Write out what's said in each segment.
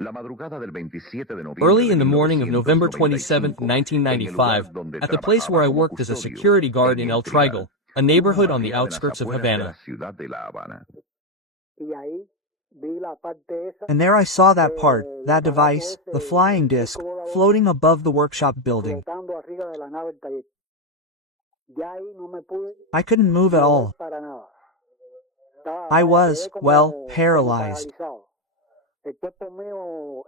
Early in the morning of November 27, 1995, at the place where I worked as a security guard in El Trigal, a neighborhood on the outskirts of Havana. And there I saw that part, that device, the flying disc, floating above the workshop building. I couldn't move at all. I was, well, paralyzed.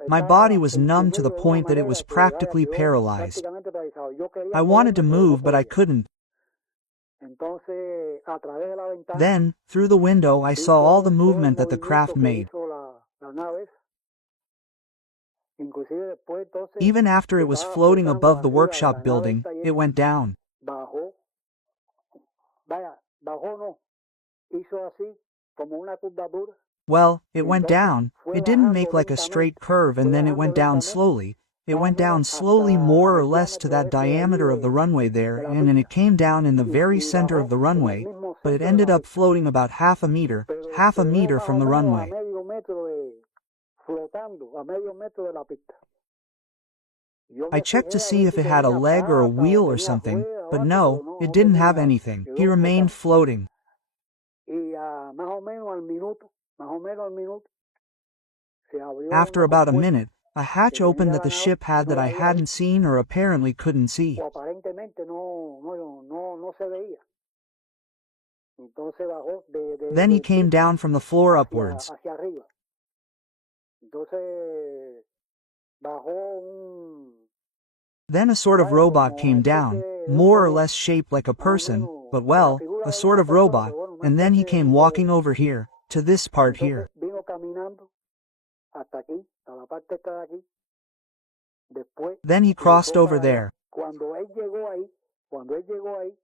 My body was numb to the point that it was practically paralyzed. I wanted to move, but I couldn't. Then, through the window, I saw all the movement that the craft made. Even after it was floating above the workshop building, it went down. Well, it went down. It didn't make like a straight curve and then it went down slowly. It went down slowly more or less to that diameter of the runway there, and then it came down in the very center of the runway, but it ended up floating about half a meter from the runway. I checked to see if it had a leg or a wheel or something, but no, it didn't have anything. He remained floating. After about a minute, a hatch opened that the ship had that I hadn't seen or apparently couldn't see. Then he came down from the floor upwards. Then a sort of robot came down, more or less shaped like a person, but well, a sort of robot, and then he came walking over here, to this part here. Then he crossed over there.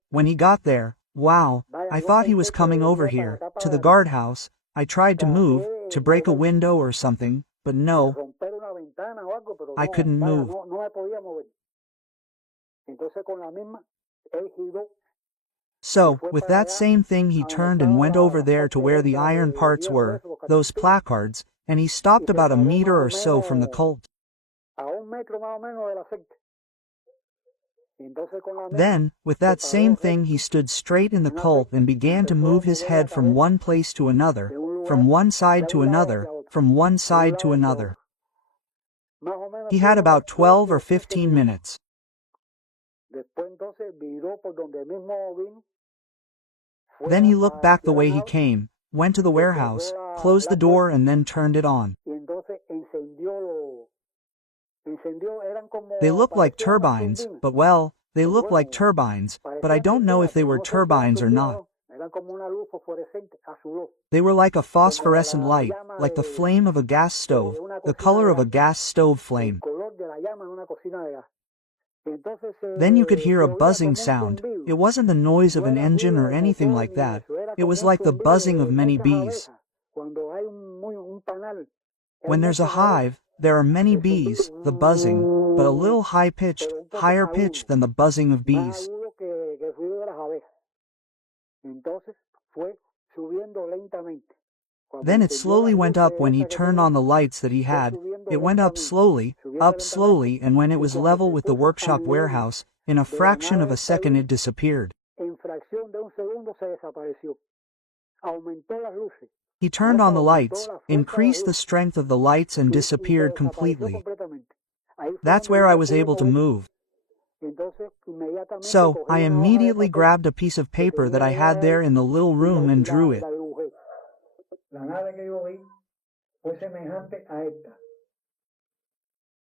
When he got there, wow, I thought he was coming over here, to the guardhouse. I tried to move, to break a window or something, but no, I couldn't move. So, with that same thing he turned and went over there to where the iron parts were, those placards, and he stopped about a meter or so from the cult. Then, with that same thing he stood straight in the cult and began to move his head from one place to another, from one side to another, from one side to another. He had about 12 or 15 minutes. Then he looked back the way he came, went to the warehouse, closed the door and then turned it on. They looked like turbines, but well, they looked like turbines, but I don't know if they were turbines or not. They were like a phosphorescent light, like the flame of a gas stove, the color of a gas stove flame. Then you could hear a buzzing sound. It wasn't the noise of an engine or anything like that. It was like the buzzing of many bees. When there's a hive, there are many bees, the buzzing, but a little high-pitched, higher pitched than the buzzing of bees. Then it slowly went up when he turned on the lights that he had. It went up slowly, and when it was level with the workshop warehouse, in a fraction of a second it disappeared. He turned on the lights, increased the strength of the lights and disappeared completely. That's where I was able to move. So, I immediately grabbed a piece of paper that I had there in the little room and drew it.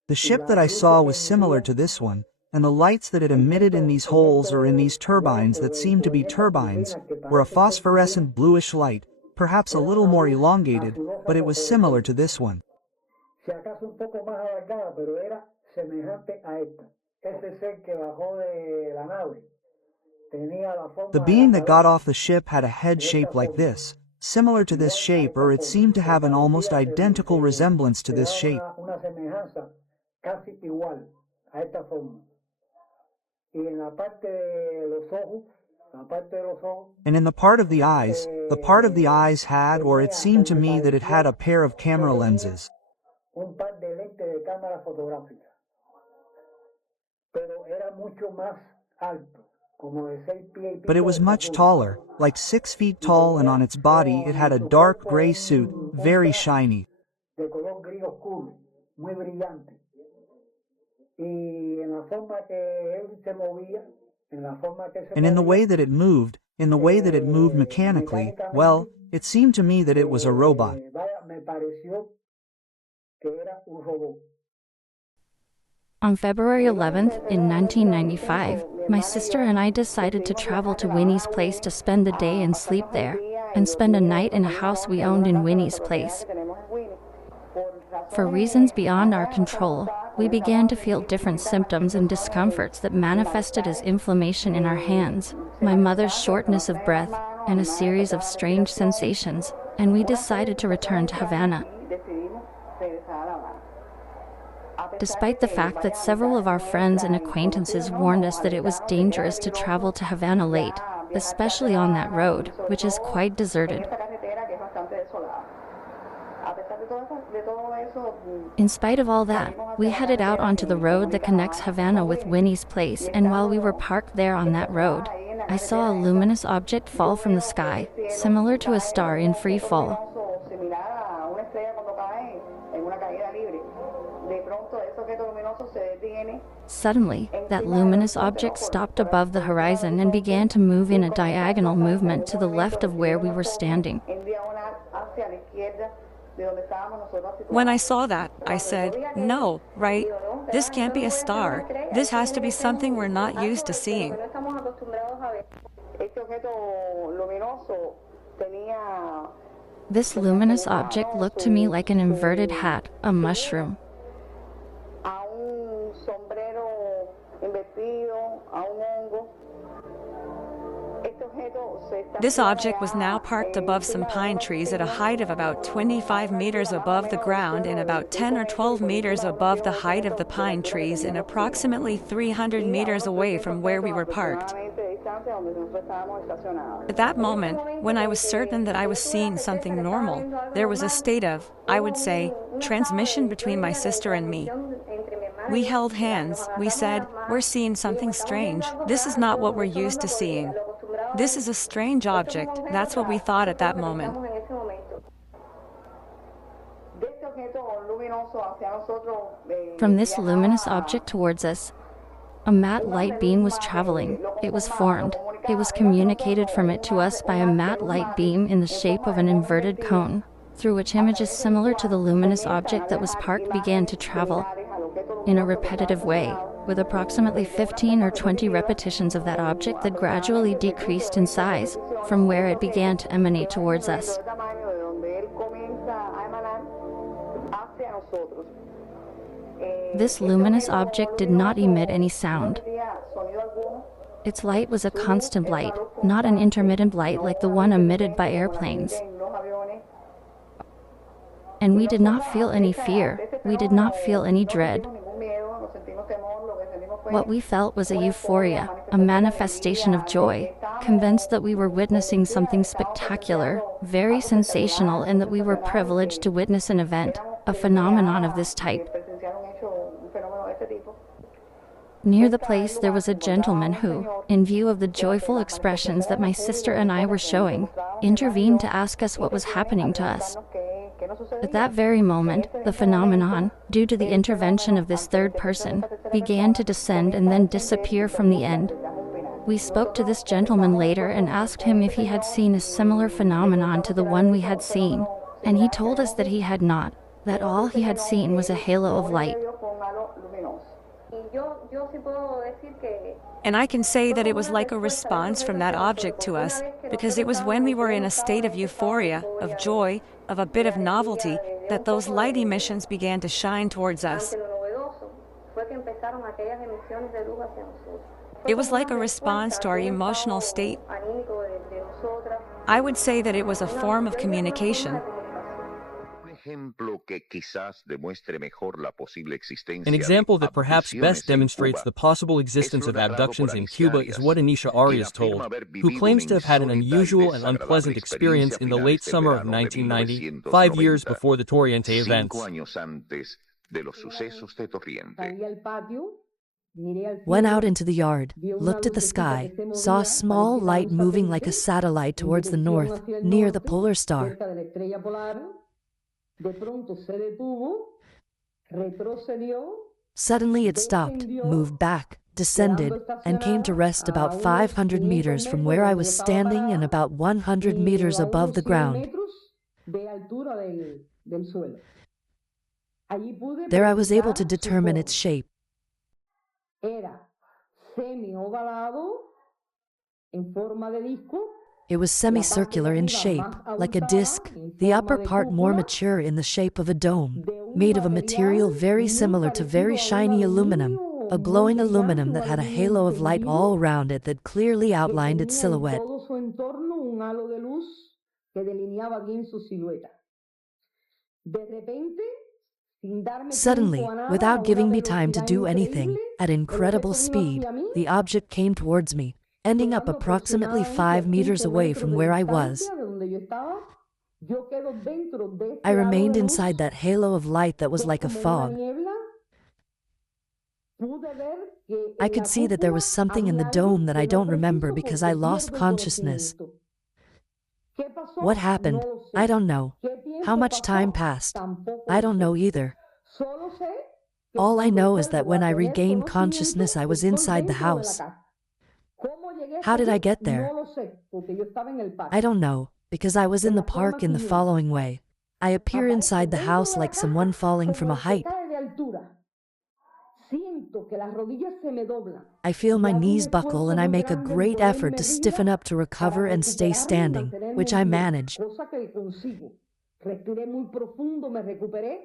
The ship that I saw was similar to this one, and the lights that it emitted in these holes or in these turbines that seemed to be turbines were a phosphorescent bluish light, perhaps a little more elongated, but it was similar to this one. The being that got off the ship had a head shape like this, similar to this shape, or it seemed to have an almost identical resemblance to this shape. And in the part of the eyes had, or it seemed to me that it had a pair of camera lenses. un par de lentes de cámara fotográfica, pero era mucho más alto, como de 6 pies y But it pico was de much estatura. taller, like 6 feet tall, and on its body it had a dark gray suit, very shiny. De color gris oscuro, muy brillante. Y en la forma que él se movía, en la forma que se And in the way movía, that it moved, mechanically, well, it seemed to me that it was a robot. vaya, me pareció que era un robot. On February 11th, in 1995, my sister and I decided to travel to Winnie's place to spend the day and sleep there, and spend a night in a house we owned in Winnie's place. For reasons beyond our control, we began to feel different symptoms and discomforts that manifested as inflammation in our hands, my mother's shortness of breath, and a series of strange sensations, and we decided to return to Havana. Despite the fact that several of our friends and acquaintances warned us that it was dangerous to travel to Havana late, especially on that road, which is quite deserted. In spite of all that, we headed out onto the road that connects Havana with Winnie's place, and while we were parked there on that road, I saw a luminous object fall from the sky, similar to a star in free fall. Suddenly, that luminous object stopped above the horizon and began to move in a diagonal movement to the left of where we were standing. When I saw that, I said, "No, right? This can't be a star. This has to be something we're not used to seeing." This luminous object looked to me like an inverted hat, a mushroom. This object was now parked above some pine trees at a height of about 25 meters above the ground and about 10 or 12 meters above the height of the pine trees and approximately 300 meters away from where we were parked. At that moment, when I was certain that I was seeing something normal, there was a state of, I would say, transmission between my sister and me. We held hands. We said, "We're seeing something strange. This is not what we're used to seeing. This is a strange object." That's what we thought at that moment. From this luminous object towards us, a matte light beam was traveling. It was formed. It was communicated from it to us by a matte light beam in the shape of an inverted cone, through which images similar to the luminous object that was parked began to travel in a repetitive way, with approximately 15 or 20 repetitions of that object that gradually decreased in size from where it began to emanate towards us. This luminous object did not emit any sound. Its light was a constant light, not an intermittent light like the one emitted by airplanes. And we did not feel any fear, we did not feel any dread. What we felt was a euphoria, a manifestation of joy, convinced that we were witnessing something spectacular, very sensational, and that we were privileged to witness an event, a phenomenon of this type. Near the place there was a gentleman who, in view of the joyful expressions that my sister and I were showing, intervened to ask us what was happening to us. At that very moment, the phenomenon, due to the intervention of this third person, began to descend and then disappear from the end. We spoke to this gentleman later and asked him if he had seen a similar phenomenon to the one we had seen, and he told us that he had not, that all he had seen was a halo of light. And I can say that it was like a response from that object to us, because it was when we were in a state of euphoria, of joy, of a bit of novelty, that those light emissions began to shine towards us. It was like a response to our emotional state. I would say that it was a form of communication. An example that perhaps best demonstrates the possible existence of abductions in Cuba is what Anisia Arias told, who claims to have had an unusual and unpleasant experience in the late summer of 1990, 5 years before the Torriente events. Went out into the yard, looked at the sky, saw a small light moving like a satellite towards the north, near the polar star. Suddenly it stopped, moved back, descended, and came to rest about 500 meters from where I was standing and about 100 meters above the ground. There I was able to determine its shape. It was semicircular in shape, like a disc, the upper part more mature in the shape of a dome, made of a material very similar to very shiny aluminum, a glowing aluminum that had a halo of light all around it that clearly outlined its silhouette. Suddenly, without giving me time to do anything, at incredible speed, the object came towards me, ending up approximately 5 meters away from where I was. I remained inside that halo of light that was like a fog. I could see that there was something in the dome that I don't remember because I lost consciousness. What happened? I don't know. How much time passed? I don't know either. All I know is that when I regained consciousness, I was inside the house. How did I get there? I don't know, because I was in the park in the following way. I appear inside the house like someone falling from a height. I feel my knees buckle and I make a great effort to stiffen up to recover and stay standing, which I managed.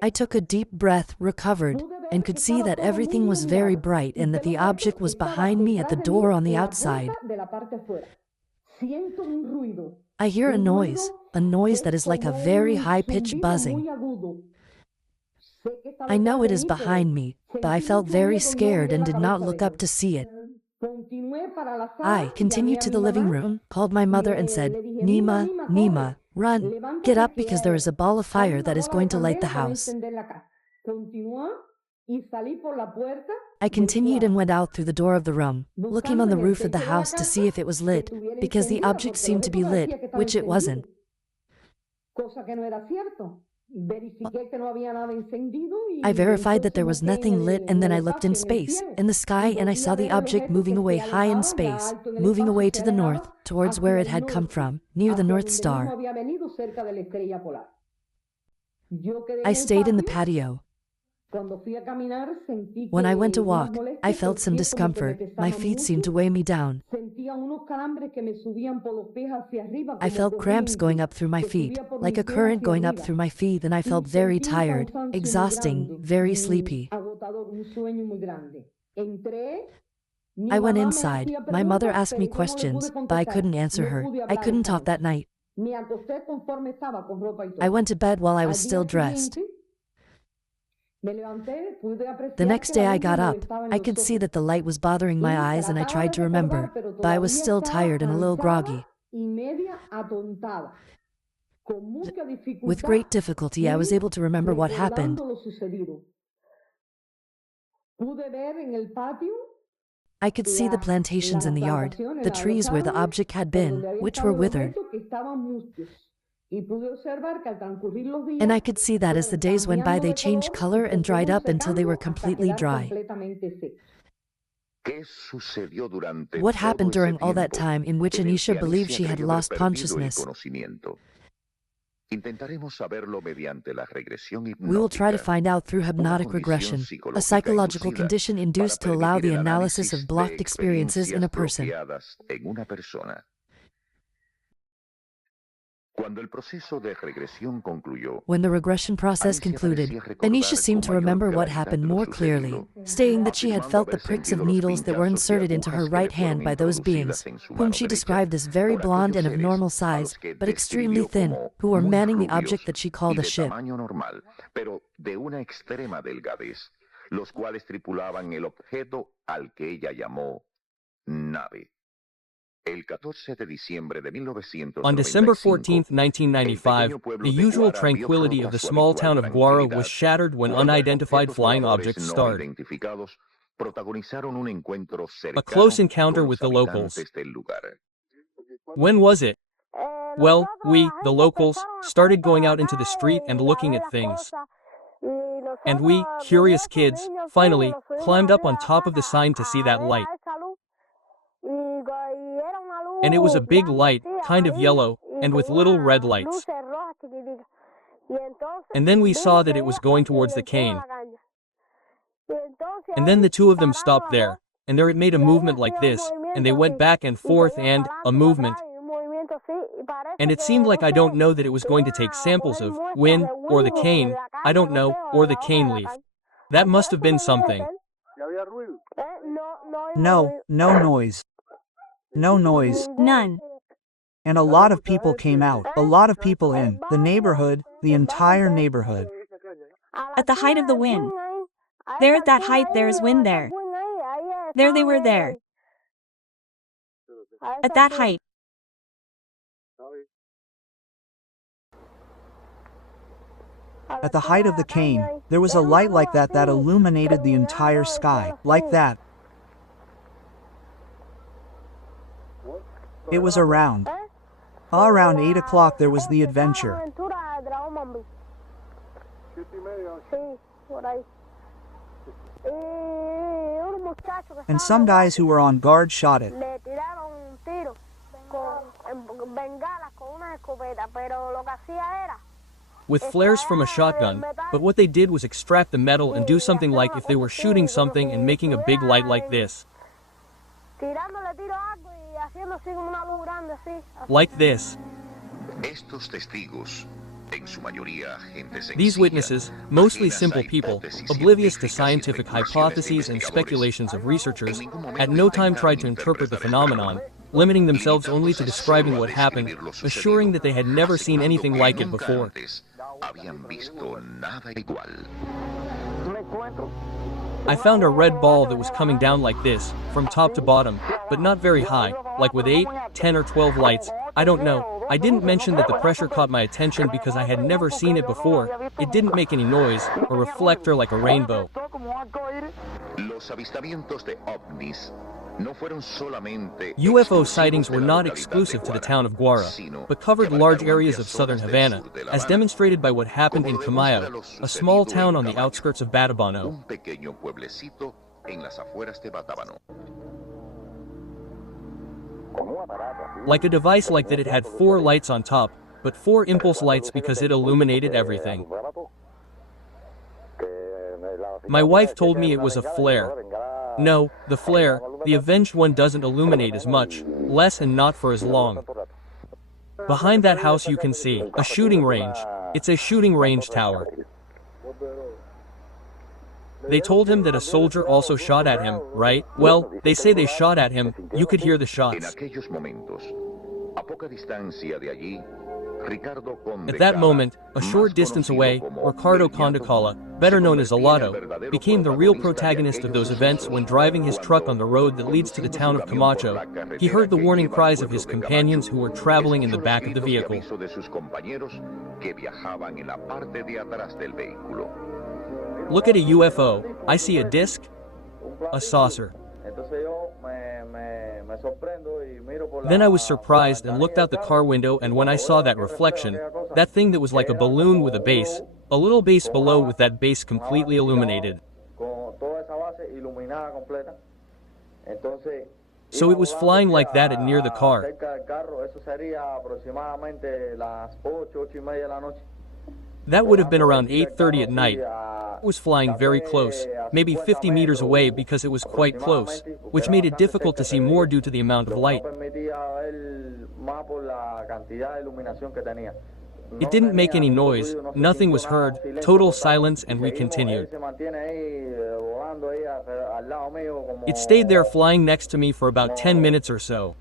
I took a deep breath, recovered, and could see that everything was very bright and that the object was behind me at the door on the outside. I hear a noise that is like a very high-pitched buzzing. I know it is behind me, but I felt very scared and did not look up to see it. I continued to the living room, called my mother and said, "Nima, Nima, run, get up because there is a ball of fire that is going to light the house." I continued and went out through the door of the room, looking on the roof of the house to see if it was lit, because the object seemed to be lit, which it wasn't. I verified that there was nothing lit, and then I looked in space, in the sky, and I saw the object moving away high in space, moving away to the north, towards where it had come from, near the North Star. I stayed in the patio. When I went to walk, I felt some discomfort. My feet seemed to weigh me down. I felt cramps going up through my feet, like a current going up through my feet, and I felt very tired, exhausting, very sleepy. I went inside. My mother asked me questions, but I couldn't answer her. I couldn't talk that night. I went to bed while I was still dressed. The next day I got up. I could see that the light was bothering my eyes and I tried to remember, but I was still tired and a little groggy. With great difficulty I was able to remember what happened. I could see the plantations in the yard, the trees where the object had been, which were withered. And I could see that as the days went by they changed color and dried up until they were completely dry. What happened during all that time in which Anisia believed she had lost consciousness? We will try to find out through hypnotic regression, a psychological condition induced to allow the analysis of blocked experiences in a person. When the regression process concluded, Anisia seemed to remember what happened more clearly, stating that she had felt the pricks of needles that were inserted into her right hand by those beings, whom she described as very blonde and of normal size, but extremely thin, who were manning the object that she called a ship. Los cuales tripulaban el objeto al que ella llamó nave. On December 14, 1995, the usual tranquility of the small town of Guara was shattered when unidentified flying objects started. A close encounter with the locals. When was it? Well, we, the locals, started going out into the street and looking at things. And we, curious kids, finally, climbed up on top of the sign to see that light. And it was a big light, kind of yellow, and with little red lights. And then we saw that it was going towards the cane. And then the two of them stopped there, and there it made a movement like this, and they went back and forth and, a movement. And it seemed like I don't know that it was going to take samples of wind, or the cane, I don't know, or the cane leaf. That must have been something. No noise. No noise. None. And a lot of people came out, a lot of people in the neighborhood, the entire neighborhood. At the height of the wind. There at that height there is wind there. There they were there. At that height. At the height of the cane, there was a light like that that illuminated the entire sky, like that. It was around 8 o'clock there was the adventure. And some guys who were on guard shot it. With flares from a shotgun, but what they did was extract the metal and do something like if they were shooting something and making a big light like this. Like this. These witnesses, mostly simple people, oblivious to scientific hypotheses and speculations of researchers, at no time tried to interpret the phenomenon, limiting themselves only to describing what happened, assuring that they had never seen anything like it before. I found a red ball that was coming down like this, from top to bottom, but not very high, like with 8, 10 or 12 lights, I don't know. I didn't mention that the pressure caught my attention because I had never seen it before. It didn't make any noise, a reflector like a rainbow. UFO sightings were not exclusive to the town of Guara, but covered large areas of southern Havana, as demonstrated by what happened in Camacho, a small town on the outskirts of Batabano. Like a device like that, it had 4 lights on top, but 4 impulse lights because it illuminated everything. My wife told me it was a flare. No, the flare, the avenged one, doesn't illuminate as much, less and not for as long. Behind that house you can see a shooting range. It's a shooting range tower. They told him that a soldier also shot at him, right? Well, they say they shot at him, you could hear the shots. At that moment, a short distance away, Ricardo C, Cala, better known as Alado, became the real protagonist of those events when driving his truck on the road that leads to the town of Camacho. He heard the warning cries of his companions who were traveling in the back of the vehicle. Look at a UFO. I see a disc, a saucer. Then I was surprised and looked out the car window, and when I saw that reflection, that thing that was like a balloon with a base, a little base below with that base completely illuminated. So it was flying like that at near the car. That would have been around 8:30 at night. It was flying very close, maybe 50 meters away because it was quite close, which made it difficult to see more due to the amount of light. It didn't make any noise, nothing was heard, total silence, and we continued. It stayed there flying next to me for about 10 minutes or so.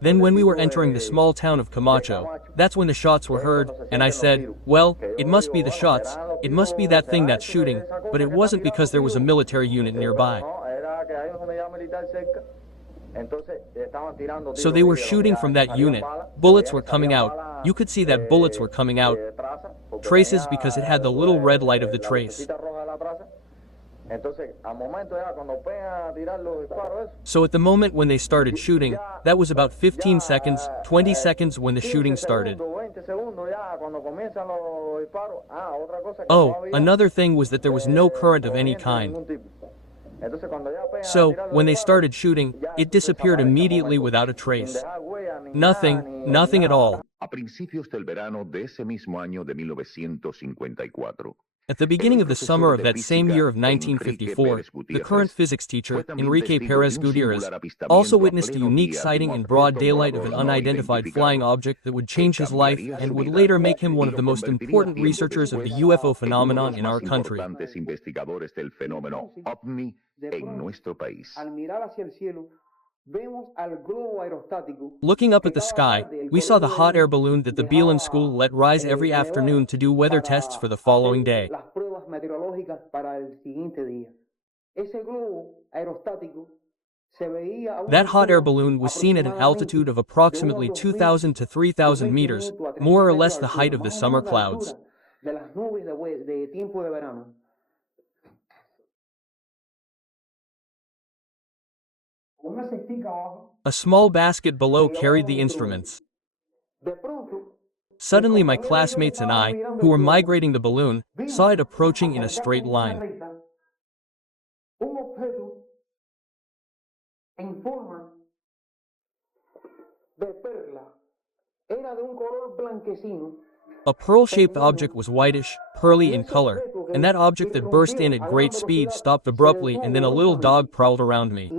Then when we were entering the small town of Camacho, that's when the shots were heard, and I said, well, it must be the shots, it must be that thing that's shooting, but it wasn't because there was a military unit nearby. So they were shooting from that unit, bullets were coming out, you could see that bullets were coming out, traces because it had the little red light of the trace. So at the moment when they started shooting, that was about 15 seconds, 20 seconds when the shooting started. Oh, another thing was that there was no current of any kind. So, when they started shooting, it disappeared immediately without a trace. Nothing at all. A principios del verano de ese mismo año de 1954. At the beginning of the summer of that same year of 1954, the current physics teacher, Enrique Pérez Gutierrez, also witnessed a unique sighting in broad daylight of an unidentified flying object that would change his life and would later make him one of the most important researchers of the UFO phenomenon in our country. Looking up at the sky, we saw the hot air balloon that the Beelan School let rise every afternoon to do weather tests for the following day. That hot air balloon was seen at an altitude of approximately 2,000 to 3,000 meters, more or less the height of the summer clouds. A small basket below carried the instruments. Suddenly my classmates and I, who were migrating the balloon, saw it approaching in a straight line. A pearl-shaped object was whitish, pearly in color, and that object that burst in at great speed stopped abruptly, and then a little dog prowled around me.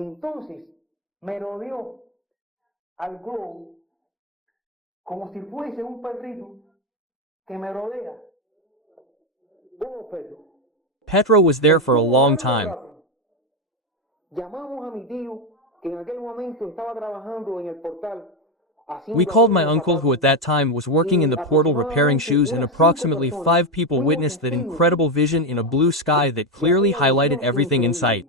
Petro was there for a long time. We called my uncle, who at that time was working in the portal repairing shoes, and approximately 5 people witnessed that incredible vision in a blue sky that clearly highlighted everything in sight.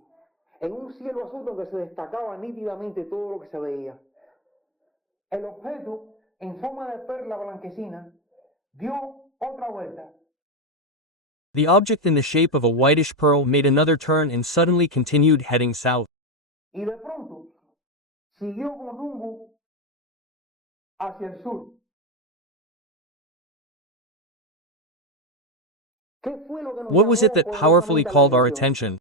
The object in the shape of a whitish pearl made another turn and suddenly continued heading south. What was it that powerfully called our attention?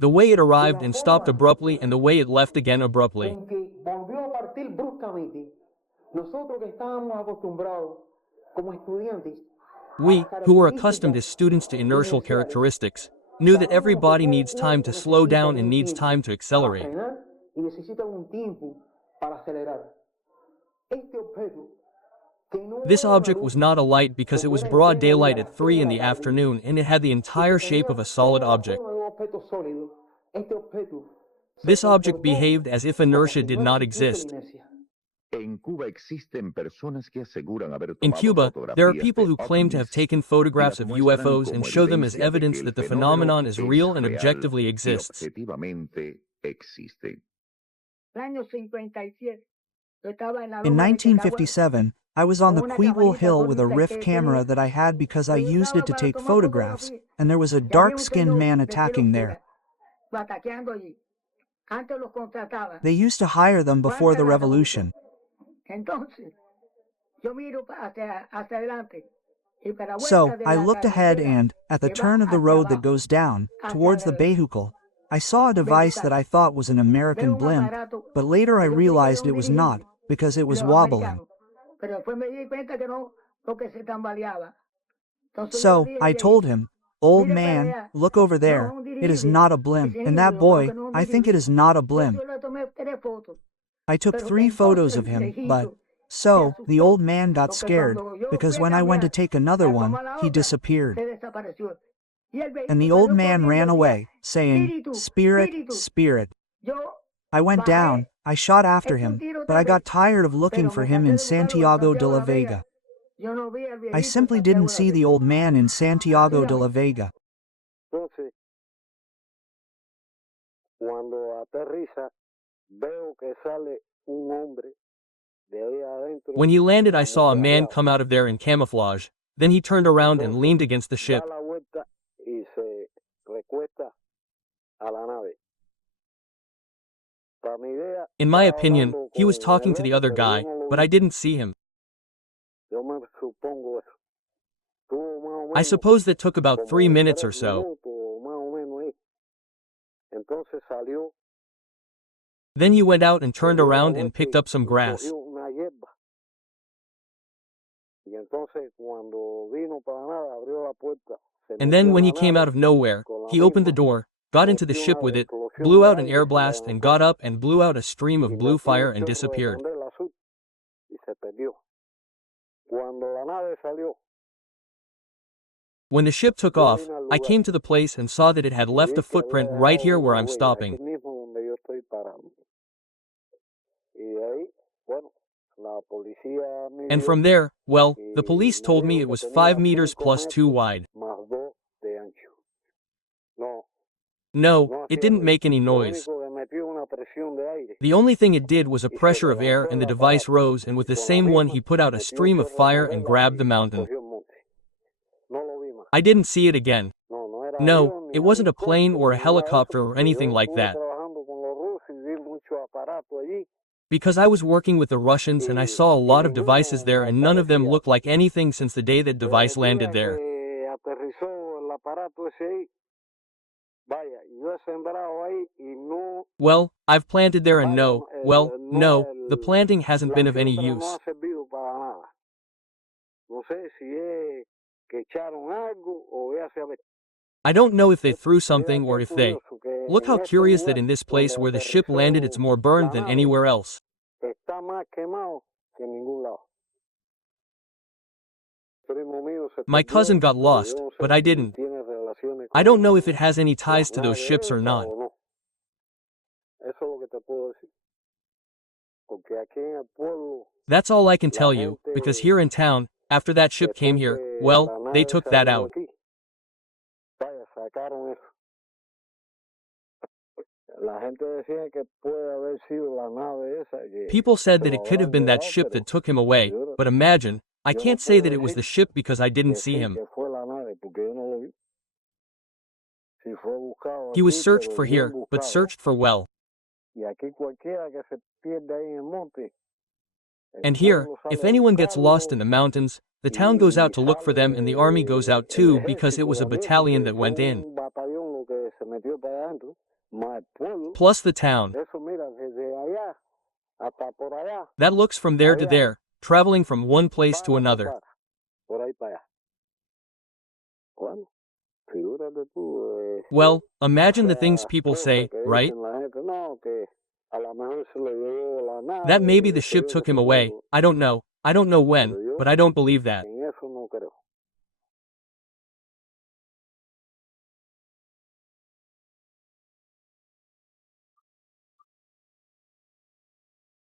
The way it arrived and stopped abruptly, and the way it left again abruptly. We, who were accustomed as students to inertial characteristics, knew that every body needs time to slow down and needs time to accelerate. This object was not a light because it was broad daylight at 3 in the afternoon, and it had the entire shape of a solid object. This object behaved as if inertia did not exist. In Cuba, there are people who claim to have taken photographs of UFOs and show them as evidence that the phenomenon is real and objectively exists. In 1957, I was on the Queevil Hill with a RIF camera that I had because I used it to take photographs, and there was a dark-skinned man attacking there. They used to hire them before the revolution. So, I looked ahead and, at the turn of the road that goes down, towards the vehicle, I saw a device that I thought was an American blimp, but later I realized it was not, because it was wobbling. So, I told him, Old man, look over there. It is not a blimp. And that boy, I think it is not a blimp. I took 3 photos of him, but... So, the old man got scared, because when I went to take another one, he disappeared. And the old man ran away, saying, "Spirit, spirit." I went down, I shot after him, but I got tired of looking for him in Santiago de la Vega. I simply didn't see the old man in Santiago de la Vega. When he landed, I saw a man come out of there in camouflage. Then he turned around and leaned against the ship. In my opinion, he was talking to the other guy, but I didn't see him. I suppose that took about 3 minutes or so. Then he went out and turned around and picked up some grass. And then when he came out of nowhere, he opened the door, got into the ship with it, blew out an air blast and got up and blew out a stream of blue fire and disappeared. When the ship took off, I came to the place and saw that it had left a footprint right here where I'm stopping. And from there, well, the police told me it was 5 meters plus 2 wide. No, it didn't make any noise. The only thing it did was a pressure of air and the device rose, and with the same one he put out a stream of fire and grabbed the mountain. I didn't see it again. No, it wasn't a plane or a helicopter or anything like that. Because I was working with the Russians and I saw a lot of devices there and none of them looked like anything since the day that device landed there. Well, I've planted there and no, the planting hasn't been of any use. I don't know if they threw something or if they... Look how curious that in this place where the ship landed it's more burned than anywhere else. My cousin got lost, but I didn't. I don't know if it has any ties to those ships or not. That's all I can tell you, because here in town, after that ship came here, well, they took that out. People said that it could have been that ship that took him away, but imagine, I can't say that it was the ship because I didn't see him. He was searched for here, but searched for well. And here, if anyone gets lost in the mountains, the town goes out to look for them and the army goes out too because it was a battalion that went in. Plus the town. That looks from there to there, traveling from one place to another. Well, imagine the things people say, right? That maybe the ship took him away, I don't know when, but I don't believe that.